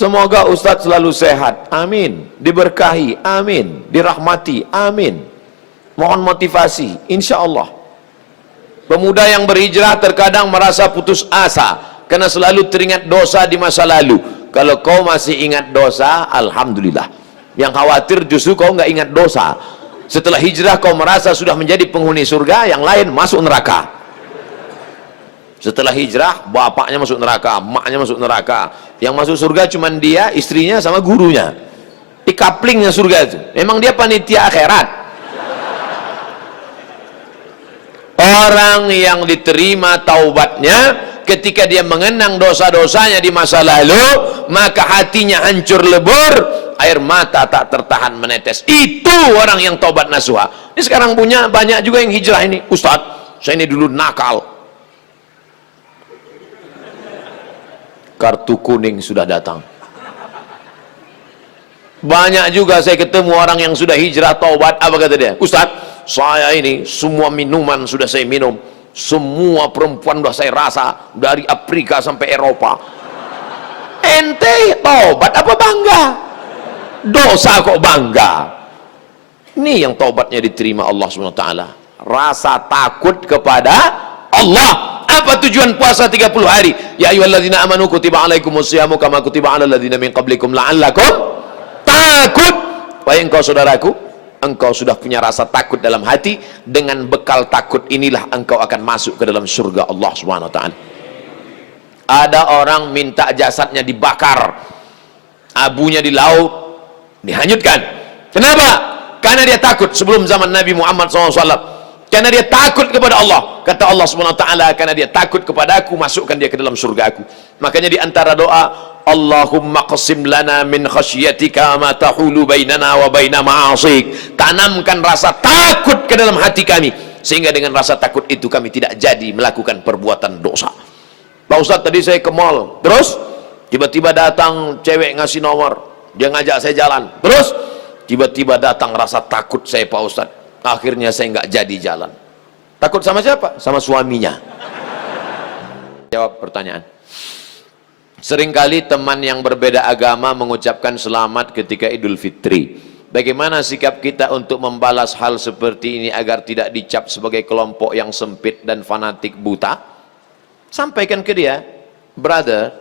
Semoga Ustadz selalu sehat, amin. Diberkahi, amin. Dirahmati, amin. Mohon motivasi, insya Allah. Pemuda yang berhijrah terkadang merasa putus asa karena selalu teringat dosa di masa lalu. Kalau kau masih ingat dosa, alhamdulillah. Yang khawatir justru kau nggak ingat dosa. Setelah hijrah kau merasa sudah menjadi penghuni surga, yang lain masuk neraka. Setelah hijrah, bapaknya masuk neraka, emaknya masuk neraka. Yang masuk surga cuma dia, istrinya, sama gurunya. Di kaplingnya surga itu. Memang dia panitia akhirat. Orang yang diterima taubatnya ketika dia mengenang dosa-dosanya di masa lalu, maka hatinya hancur lebur, air mata tak tertahan menetes. Itu orang yang taubat nasuha. Ini sekarang punya banyak juga yang hijrah ini. Ustadz, saya ini dulu nakal. Kartu kuning sudah datang. Banyak juga saya ketemu orang yang sudah hijrah taubat. Apa kata dia? Ustadz, saya ini semua minuman sudah saya minum, semua perempuan sudah saya rasa, dari Afrika sampai Eropa. Ente taubat apa bangga? Dosa kok bangga? Ini yang taubatnya diterima Allah SWT. Rasa takut kepada Allah. Apa tujuan puasa 30 hari? Ya ayyuhalladzina amanu kutiba alaikumusyamu kama kutiba alal ladzina min qablikum la'allakum takut. Wahai engkau saudaraku, engkau sudah punya rasa takut dalam hati. Dengan bekal takut inilah engkau akan masuk ke dalam surga Allah Subhanahu wa taala. Ada orang minta jasadnya dibakar, abunya di laut dihanyutkan. Kenapa? Karena dia takut. Sebelum zaman Nabi Muhammad SAW, karena dia takut kepada Allah. Kata Allah SWT, karena dia takut kepada aku, masukkan dia ke dalam surga aku. Makanya di antara doa, Allahumma qasim lana min khasyatika ma tahulu bainana wa baina ma'asik. Tanamkan rasa takut ke dalam hati kami, sehingga dengan rasa takut itu kami tidak jadi melakukan perbuatan dosa. Pak Ustadz, tadi saya ke mall, terus tiba-tiba datang cewek ngasih nomor, dia ngajak saya jalan, terus tiba-tiba datang rasa takut saya, Pak Ustadz. Akhirnya saya nggak jadi jalan. Takut sama siapa? Sama suaminya. Jawab pertanyaan. Seringkali teman yang berbeda agama mengucapkan selamat ketika Idul Fitri. Bagaimana sikap kita untuk membalas hal seperti ini agar tidak dicap sebagai kelompok yang sempit dan fanatik buta? Sampaikan ke dia, brother,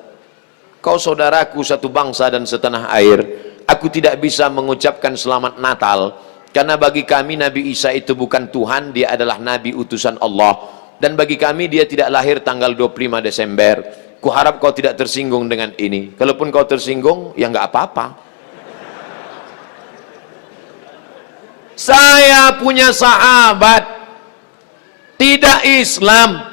kau saudaraku satu bangsa dan setanah air. Aku tidak bisa mengucapkan selamat Natal, karena bagi kami Nabi Isa itu bukan Tuhan, dia adalah Nabi utusan Allah. Dan bagi kami dia tidak lahir tanggal 25 Desember. Kuharap kau tidak tersinggung dengan ini. Kalaupun kau tersinggung, ya nggak apa-apa. Saya punya sahabat tidak Islam,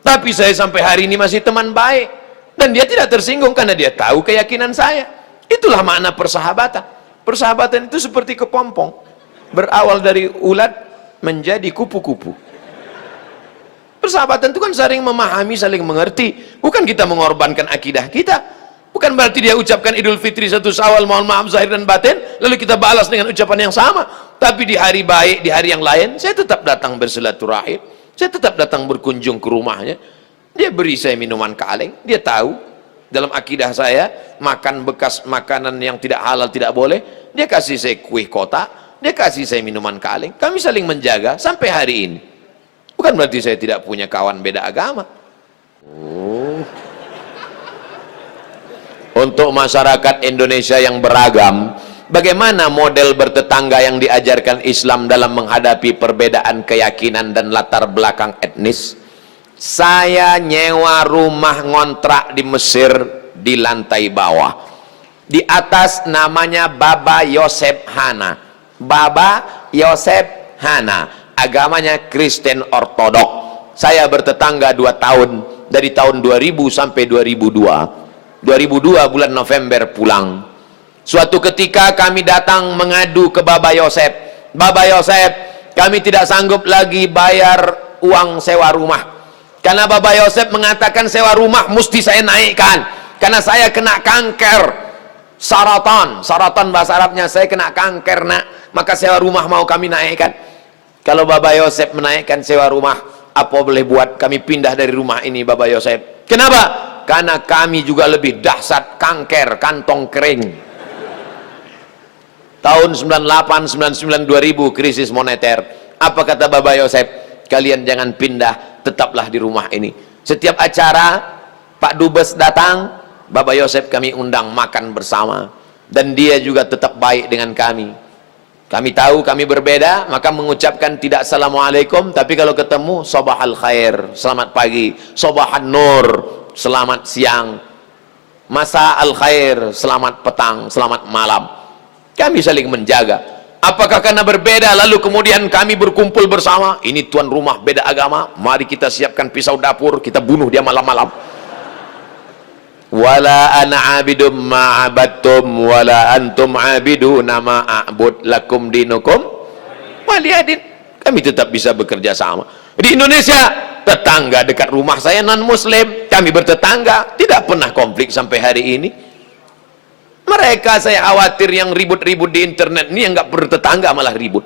tapi saya sampai hari ini masih teman baik. Dan dia tidak tersinggung karena dia tahu keyakinan saya. Itulah makna persahabatan. Persahabatan itu seperti kepompong. Berawal dari ulat menjadi kupu-kupu. Persahabatan itu kan saling memahami, saling mengerti. Bukan kita mengorbankan akidah kita. Bukan berarti dia ucapkan Idul Fitri 1 Syawal, mohon maaf zahir dan batin, lalu kita balas dengan ucapan yang sama. Tapi di hari baik, di hari yang lain, saya tetap datang bersilaturahim. Saya tetap datang berkunjung ke rumahnya. Dia beri saya minuman kaleng. Dia tahu dalam akidah saya makan bekas makanan yang tidak halal tidak boleh. Dia kasih saya kue kotak. Dia kasih saya minuman kaleng. Kami saling menjaga sampai hari ini. Bukan berarti saya tidak punya kawan beda agama. Untuk masyarakat Indonesia yang beragam, bagaimana model bertetangga yang diajarkan Islam dalam menghadapi perbedaan keyakinan dan latar belakang etnis? Saya nyewa rumah ngontrak di Mesir di lantai bawah. Di atas namanya Baba Yosef Hana. Baba Yosef Hana, agamanya Kristen Ortodok. Saya bertetangga 2 tahun, dari tahun 2000 sampai 2002. 2002 bulan November pulang. Suatu ketika kami datang mengadu ke Baba Yosef. Baba Yosef, kami tidak sanggup lagi bayar uang sewa rumah. Karena Baba Yosef mengatakan sewa rumah mesti saya naikkan. Karena saya kena kanker. Saratan bahasa Arabnya, saya kena kanker nak, maka sewa rumah mau kami naikkan. Kalau Baba Yosef menaikkan sewa rumah, apa boleh buat, kami pindah dari rumah ini Baba Yosef. Kenapa? Karena kami juga lebih dahsyat kanker kantong kering. Tahun 98, 99, 2000 krisis moneter. Apa kata Bapak Yosef? Kalian jangan pindah, tetaplah di rumah ini. Setiap acara Pak Dubes datang, Bapak Yosef kami undang makan bersama, dan dia juga tetap baik dengan kami. Kami tahu kami berbeda, maka mengucapkan tidak assalamualaikum, tapi kalau ketemu sabahal khair, selamat pagi, sabahan nur, selamat siang, masa al khair, selamat petang, selamat malam. Kami saling menjaga. Apakah karena berbeda lalu kemudian kami berkumpul bersama? Ini tuan rumah beda agama, mari kita siapkan pisau dapur, kita bunuh dia malam-malam. Wala ana abidum ma'abattum wala antum abiduna ma'abud lakum dinukum waliyadin. Kami tetap bisa bekerja sama. Di Indonesia, tetangga dekat rumah saya non muslim, kami bertetangga, tidak pernah konflik sampai hari ini. Mereka saya khawatir yang ribut-ribut di internet ini yang nggak bertetangga malah ribut.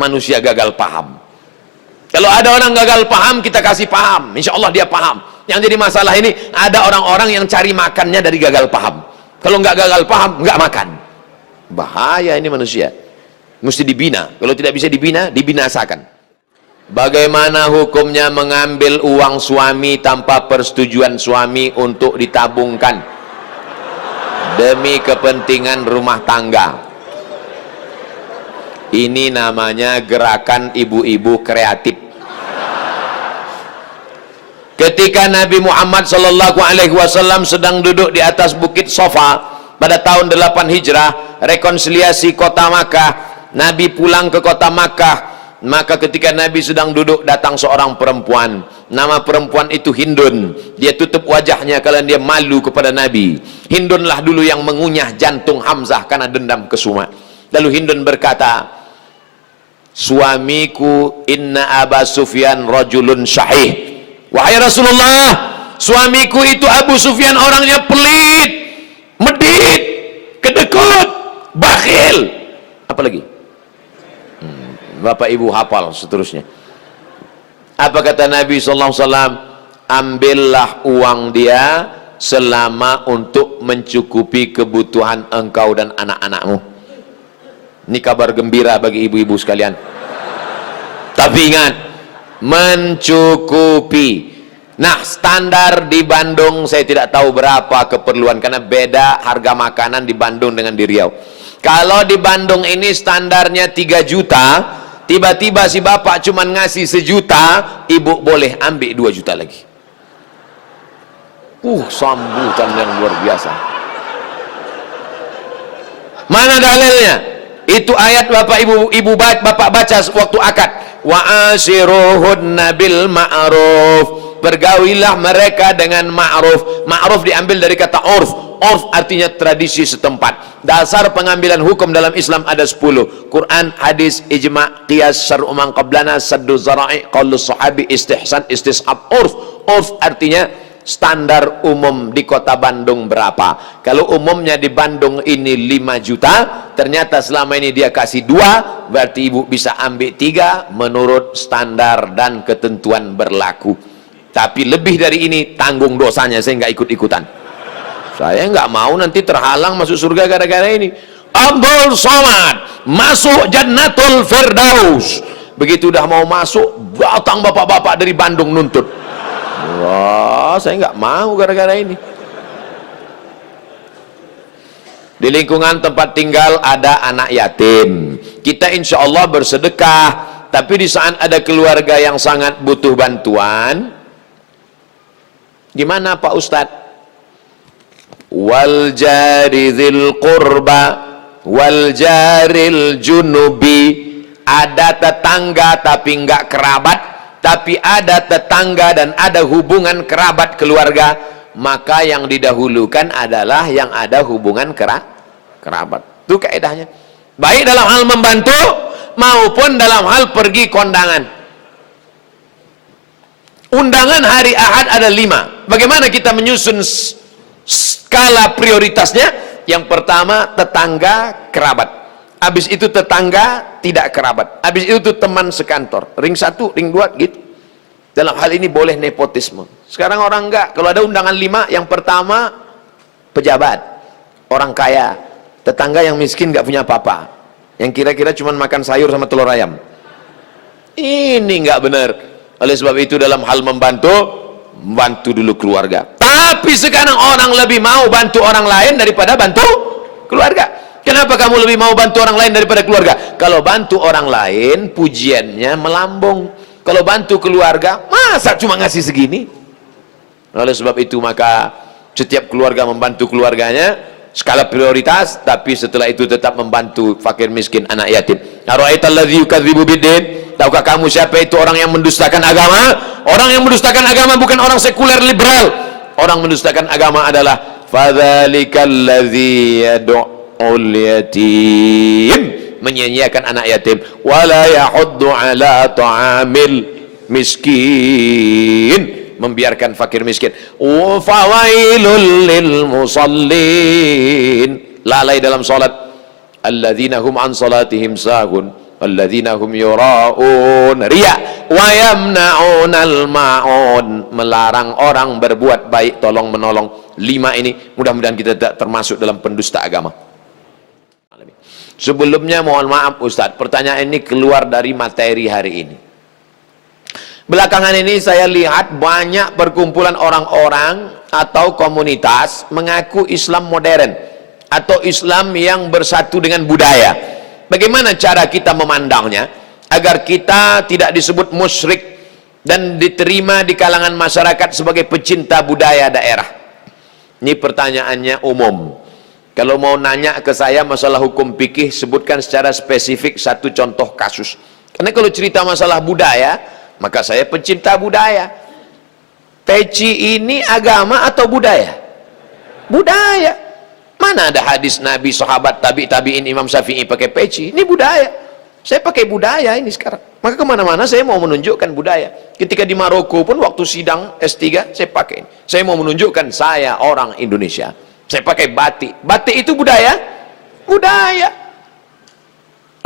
Manusia gagal paham. Kalau ada orang gagal paham, kita kasih paham, insya Allah dia paham. Yang jadi masalah ini, ada orang-orang yang cari makannya dari gagal paham. Kalau nggak gagal paham, nggak makan. Bahaya ini manusia. Mesti dibina. Kalau tidak bisa dibina, dibinasakan. Bagaimana hukumnya mengambil uang suami tanpa persetujuan suami untuk ditabungkan demi kepentingan rumah tangga? Ini namanya gerakan ibu-ibu kreatif. Ketika Nabi Muhammad SAW sedang duduk di atas bukit Sofa pada tahun 8 Hijrah, rekonsiliasi kota Makkah, Nabi pulang ke kota Makkah. Maka ketika Nabi sedang duduk, datang seorang perempuan. Nama perempuan itu Hindun. Dia tutup wajahnya karena dia malu kepada Nabi. Hindunlah dulu yang mengunyah jantung Hamzah karena dendam kesuma. Lalu Hindun berkata, suamiku inna Aba Sufyan rajulun syahih. Wahai Rasulullah, suamiku itu Abu Sufyan orangnya pelit, medit, kedekut, bakhil. Apa lagi? Bapak Ibu hafal seterusnya. Apa kata Nabi SAW? Ambillah uang dia selama untuk mencukupi kebutuhan engkau dan anak-anakmu. Ini kabar gembira bagi ibu-ibu sekalian. Tapi ingat, mencukupi. Nah, standar di Bandung saya tidak tahu berapa keperluan, karena beda harga makanan di Bandung dengan di Riau. Kalau di Bandung ini standarnya 3 juta, tiba-tiba si bapak cuma ngasih 1 juta, ibu boleh ambil 2 juta lagi. Sambutan yang luar biasa. Mana dalilnya? Itu ayat bapak bapak baca waktu akad. Wa ashiruhunna bil ma'ruf. Bergawilah mereka dengan ma'ruf. Ma'ruf diambil dari kata urf. Urf artinya tradisi setempat. Dasar pengambilan hukum dalam Islam ada 10. Quran, hadis, ijma', qiyas, syar'u man qablana, saddu zara'i, qaulus sahabi, istihsan, istishab. Urf. Urf artinya standar umum di kota Bandung berapa. Kalau umumnya di Bandung ini 5 juta, ternyata selama ini dia kasih 2, berarti ibu bisa ambil 3 menurut standar dan ketentuan berlaku. Tapi lebih dari ini tanggung dosanya, saya nggak ikut-ikutan. Saya nggak mau nanti terhalang masuk surga gara-gara ini. Abdul Somad masuk Jannatul Firdaus. Begitu udah mau masuk, datang bapak-bapak dari Bandung nuntut. Wah, saya nggak mau gara-gara ini. Di lingkungan tempat tinggal ada anak yatim. Kita insya Allah bersedekah. Tapi di saat ada keluarga yang sangat butuh bantuan, gimana Pak Ustadz? Wal jari dzil qurba wal jaril junubi. Ada tetangga tapi nggak kerabat, tapi ada tetangga dan ada hubungan kerabat keluarga, maka yang didahulukan adalah yang ada hubungan kerabat. Itu kaidahnya. Baik dalam hal membantu maupun dalam hal pergi kondangan. Undangan hari Ahad ada 5. Bagaimana kita menyusun skala prioritasnya? Yang pertama tetangga kerabat. Habis itu tetangga tidak kerabat. Habis itu teman sekantor. Ring 1, ring 2 gitu. Dalam hal ini boleh nepotisme. Sekarang orang enggak, kalau ada undangan 5, yang pertama pejabat, orang kaya, tetangga yang miskin enggak punya apa-apa, yang kira-kira cuma makan sayur sama telur ayam. Ini enggak benar. Oleh sebab itu dalam hal membantu dulu keluarga. Tapi sekarang orang lebih mau bantu orang lain daripada bantu keluarga. Kenapa kamu lebih mau bantu orang lain daripada keluarga? Kalau bantu orang lain pujiannya melambung. Kalau bantu keluarga, masa cuma ngasih segini? Oleh sebab itu maka setiap keluarga membantu keluarganya skala prioritas, tapi setelah itu tetap membantu fakir miskin, anak yatim. Ara'aital ladzi yukadzibu biddin? Tahukah kamu siapa itu orang yang mendustakan agama? Orang yang mendustakan agama bukan orang sekuler liberal. Orang mendustakan agama adalah fadzalikal ladzi yad'ul yatim, menyanyiakan anak yatim, wala yahuddu ala ta'amil miskin, membiarkan fakir miskin. Fawailul lil musallin, lalai dalam salat, alladzina hum an salatihim sahun alladzina hum yura'un, riya, wa yamna'unal ma'un, melarang orang berbuat baik, tolong menolong. 5 ini mudah-mudahan kita tidak termasuk dalam pendusta agama. Sebelumnya mohon maaf Ustadz, pertanyaan ini keluar dari materi hari ini. Belakangan ini saya lihat banyak perkumpulan orang-orang atau komunitas mengaku Islam modern atau Islam yang bersatu dengan budaya. Bagaimana cara kita memandangnya agar kita tidak disebut musyrik dan diterima di kalangan masyarakat sebagai pecinta budaya daerah? Ini pertanyaannya umum. Kalau mau nanya ke saya masalah hukum fikih, sebutkan secara spesifik satu contoh kasus. Karena kalau cerita masalah budaya, maka saya pecinta budaya. Peci ini agama atau budaya? Budaya. Mana ada hadis Nabi, sahabat, tabi'in, Imam Syafi'i pakai peci? Ini budaya. Saya pakai budaya ini sekarang. Maka kemana-mana saya mau menunjukkan budaya. Ketika di Maroko pun waktu sidang S3, saya pakai ini. Saya mau menunjukkan saya orang Indonesia. Saya pakai batik. Batik itu budaya? Budaya.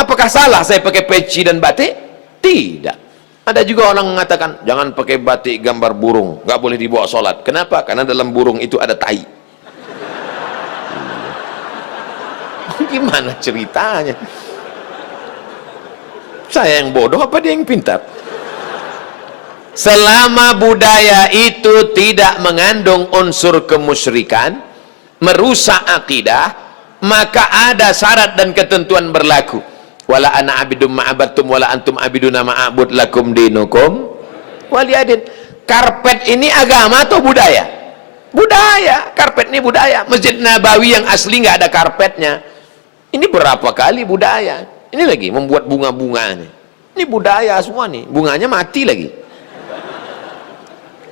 Apakah salah saya pakai peci dan batik? Tidak. Ada juga orang mengatakan, jangan pakai batik gambar burung, nggak boleh dibawa sholat. Kenapa? Karena dalam burung itu ada tai. Gimana ceritanya? Saya yang bodoh apa dia yang pintar? Selama budaya itu tidak mengandung unsur kemusyrikan, merusak akidah, maka ada syarat dan ketentuan berlaku. Wala ana abidum ma'abattum wala antum abiduna ma'abud lakum dinukum waliyadin. Karpet ini agama atau budaya? Budaya. Karpet ini budaya. Masjid Nabawi yang asli nggak ada karpetnya, ini berapa kali budaya. Ini lagi membuat bunga-bunganya, ini budaya semua nih, bunganya mati lagi.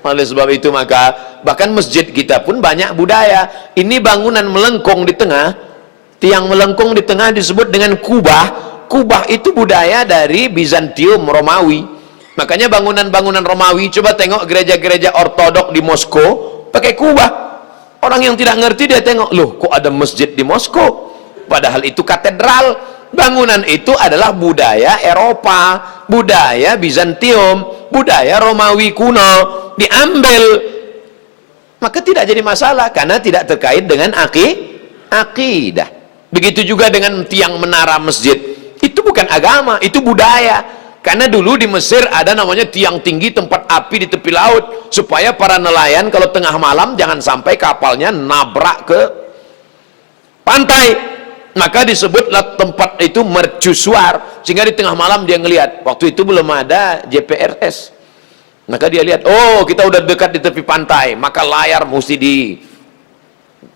Oleh sebab itu maka bahkan masjid kita pun banyak budaya. Ini bangunan melengkung di tengah, tiang melengkung di tengah disebut dengan kubah. Kubah itu budaya dari Bizantium, Romawi. Makanya bangunan-bangunan Romawi, coba tengok gereja-gereja ortodok di Moskow pakai kubah. Orang yang tidak ngerti dia tengok, loh kok ada masjid di Moskow, padahal itu katedral. Bangunan itu adalah budaya Eropa, budaya Bizantium, budaya Romawi kuno, diambil, maka tidak jadi masalah karena tidak terkait dengan akidah. Begitu juga dengan tiang menara masjid, itu bukan agama, itu budaya. Karena dulu di Mesir ada namanya tiang tinggi tempat api di tepi laut, supaya para nelayan kalau tengah malam jangan sampai kapalnya nabrak ke pantai. Maka disebutlah tempat itu mercusuar, sehingga di tengah malam dia ngelihat. Waktu itu belum ada GPRS, maka dia lihat, oh kita udah dekat di tepi pantai, maka layar mesti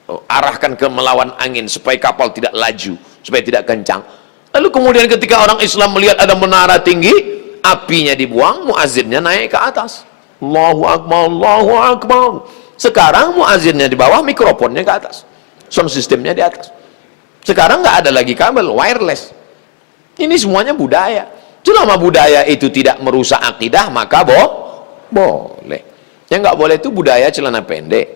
diarahkan ke melawan angin supaya kapal tidak laju, supaya tidak kencang. Lalu kemudian ketika orang Islam melihat ada menara tinggi, apinya dibuang, muazzinnya naik ke atas, Allahu Akbar, Allahu Akbar. Sekarang muazzinnya di bawah, mikrofonnya ke atas, sound systemnya di atas. Sekarang nggak ada lagi kabel, wireless. Ini semuanya budaya. Selama budaya itu tidak merusak akidah, maka boleh. Yang nggak boleh itu budaya celana pendek.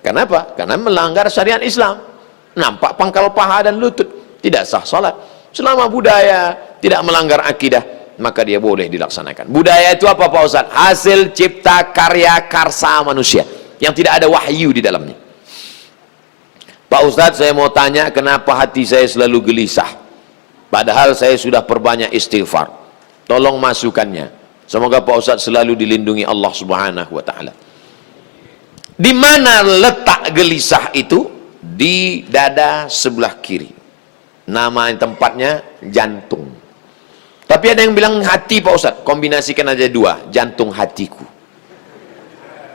Kenapa? Karena melanggar syariat Islam. Nampak pangkal paha dan lutut, tidak sah salat. Selama budaya tidak melanggar akidah, maka dia boleh dilaksanakan. Budaya itu apa Pak Ustaz? Hasil cipta karya karsa manusia yang tidak ada wahyu di dalamnya. Pak Ustaz, saya mau tanya, kenapa hati saya selalu gelisah padahal saya sudah perbanyak istighfar? Tolong masukannya. Semoga Pak Ustaz selalu dilindungi Allah Subhanahu wa taala. Di mana letak gelisah itu? Di dada sebelah kiri. Nama tempatnya jantung. Tapi ada yang bilang hati Pak Ustaz, kombinasikan aja dua, jantung hatiku.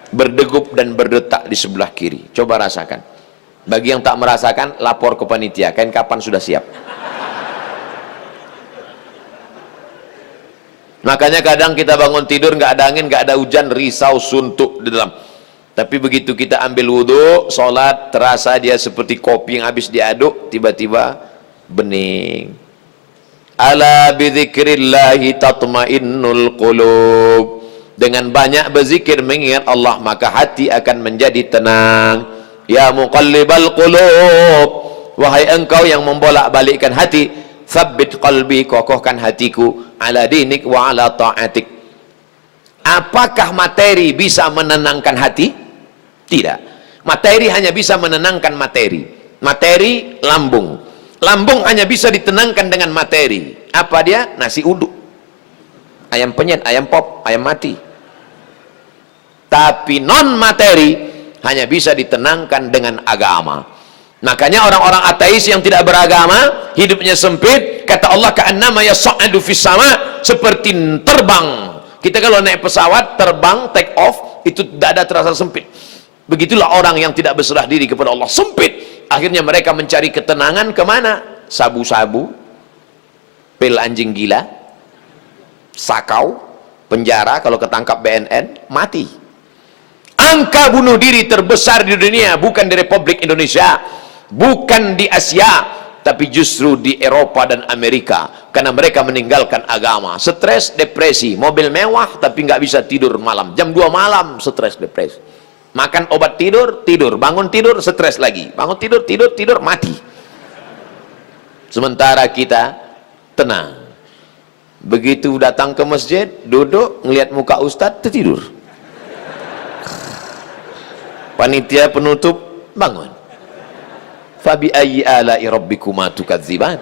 Berdegup dan berdetak di sebelah kiri. Coba rasakan. Bagi yang tak merasakan, lapor ke panitia. Kain kapan sudah siap. Makanya kadang kita bangun tidur nggak ada angin, nggak ada hujan, risau, suntuk di dalam. Tapi begitu kita ambil wudhu, sholat, terasa dia seperti kopi yang habis diaduk, tiba-tiba bening. Ala bidzikrillahi tatmainnul qulub. Dengan banyak berzikir mengingat Allah, maka hati akan menjadi tenang. Ya muqallibal qulub, wahai engkau yang membolak-balikkan hati, tsabbit qalbi, kokohkan hatiku, ala dinik wa ala ta'atik. Apakah materi bisa menenangkan hati? Tidak. Materi hanya bisa menenangkan materi. Materi lambung. Lambung hanya bisa ditenangkan dengan materi. Apa dia? Nasi uduk, ayam penyet, ayam pop, ayam mati. Tapi non materi hanya bisa ditenangkan dengan agama. Makanya orang-orang ateis yang tidak beragama, hidupnya sempit. Kata Allah, ka'annama yas'adu fis sama, seperti terbang. Kita kalau naik pesawat, terbang, take off, itu dada terasa sempit. Begitulah orang yang tidak berserah diri kepada Allah, sempit. Akhirnya mereka mencari ketenangan kemana? Sabu-sabu, pil anjing gila, sakau, penjara, kalau ketangkap BNN, mati. Angka bunuh diri terbesar di dunia bukan di Republik Indonesia, bukan di Asia, tapi justru di Eropa dan Amerika, karena mereka meninggalkan agama. Stres, depresi, mobil mewah tapi nggak bisa tidur malam, jam 2 malam stres, depresi. Makan obat tidur, tidur, bangun tidur, stres lagi, bangun tidur, tidur, mati. Sementara kita tenang. Begitu datang ke masjid, duduk, ngelihat muka ustadz, tertidur. Panitia penutup, bangun. Fabi ayyi ala'i rabbikuma tukadziban.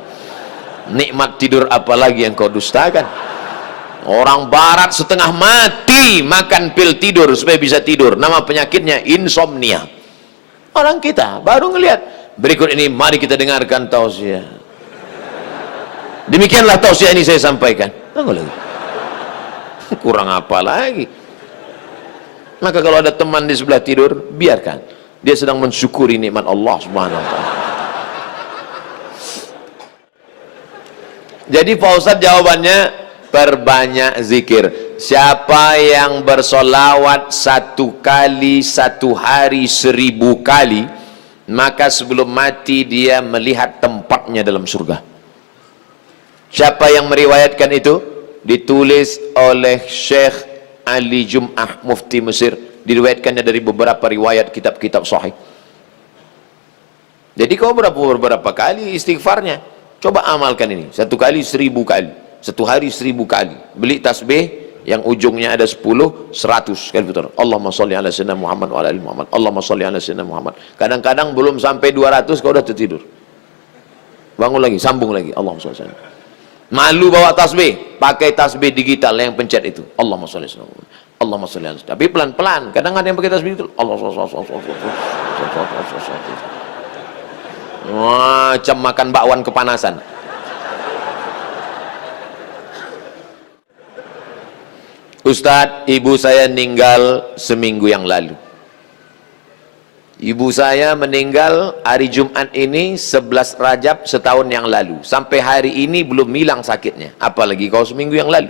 Nikmat tidur apalagi yang kau dustakan? Orang barat setengah mati makan pil tidur supaya bisa tidur. Nama penyakitnya insomnia. Orang kita baru ngelihat. Berikut ini mari kita dengarkan tausiah. Demikianlah tausiah ini saya sampaikan. Tunggu lagi. Kurang apa lagi? Maka kalau ada teman di sebelah tidur, biarkan. Dia sedang mensyukuri nikmat Allah Subhanahu wa taala. Jadi Pak Ustadz jawabannya, perbanyak zikir. Siapa yang bersolawat 1 kali 1 hari 1000 kali, maka sebelum mati dia melihat tempatnya dalam surga. Siapa yang meriwayatkan itu? Ditulis oleh Syekh Ali Jum'ah, mufti Mesir. Diriwayatkannya dari beberapa riwayat kitab-kitab sahih. Jadi kau beberapa kali istighfarnya, coba amalkan ini. 1 kali 1000 kali, 1 hari 1000 kali. Beli tasbih yang ujungnya ada 10, 100 kali putar. Allahumma sholli ala sayyidina Muhammad wa ala ali Muhammad. Allahumma sholli ala sayyidina Muhammad. Kadang-kadang belum sampai 200 kau udah tertidur. Bangun lagi, sambung lagi. Allahumma sholli ala sayyidina. Malu bawa tasbih, pakai tasbih digital yang pencet itu. Allahumma sholli ala sayyidina. Allahumma sholli ala sayyidina. Tapi pelan-pelan. Kadang ada yang pakai tasbih itu. Macam makan bakwan kepanasan. Ustadz, ibu saya meninggal seminggu yang lalu. Ibu saya meninggal hari Jumat ini 11 Rajab setahun yang lalu. Sampai hari ini belum hilang sakitnya. Apalagi kalau seminggu yang lalu.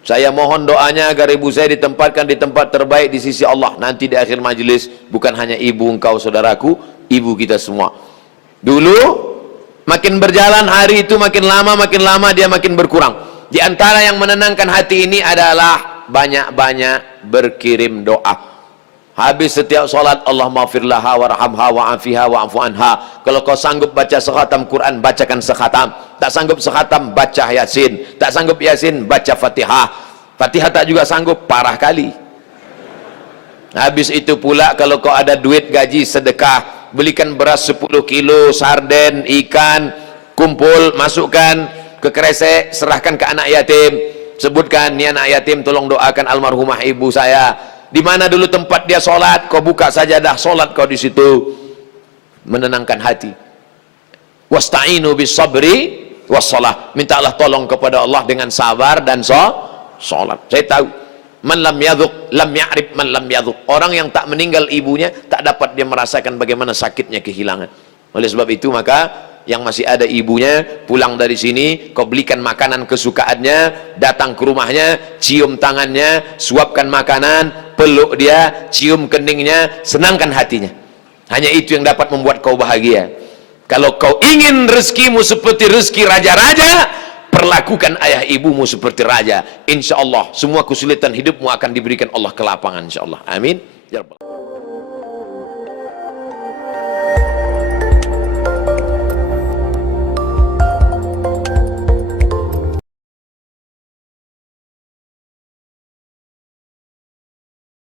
Saya mohon doanya agar ibu saya ditempatkan di tempat terbaik di sisi Allah. Nanti di akhir majelis, bukan hanya ibu engkau saudaraku, ibu kita semua. Dulu makin berjalan hari itu makin lama dia makin berkurang. Di antara yang menenangkan hati ini adalah banyak-banyak berkirim doa. Habis setiap solat, Allahumma firlaha warhamha wa'afiha wa'afu anha. Kalau kau sanggup baca sekhatam Quran, bacakan sekhatam. Tak sanggup sekhatam, baca Yasin. Tak sanggup Yasin, baca Fatihah. Fatihah tak juga sanggup, parah kali. Habis itu pula, kalau kau ada duit gaji sedekah, belikan beras 10 kilo, sarden, ikan, kumpul, masukkan ke kresek, serahkan ke anak yatim. Sebutkan, ni anak yatim tolong doakan almarhumah ibu saya. Di mana dulu tempat dia solat, kau buka sajadah solat kau di situ, menenangkan hati. Wasta'inu bis sabri wassalah. Mintalah tolong kepada Allah dengan sabar dan solat. Saya tahu, man lam yadhuq lam ya'rif man lam yadhuq. Orang yang tak meninggal ibunya, tak dapat dia merasakan bagaimana sakitnya kehilangan. Oleh sebab itu, maka yang masih ada ibunya, pulang dari sini, kau belikan makanan kesukaannya, datang ke rumahnya, cium tangannya, suapkan makanan, peluk dia, cium keningnya, senangkan hatinya. Hanya itu yang dapat membuat kau bahagia. Kalau kau ingin rezekimu seperti rezeki raja-raja, perlakukan ayah ibumu seperti raja. Insya Allah semua kesulitan hidupmu akan diberikan Allah kelapangan, insya Allah. Amin ya rabbal alamin.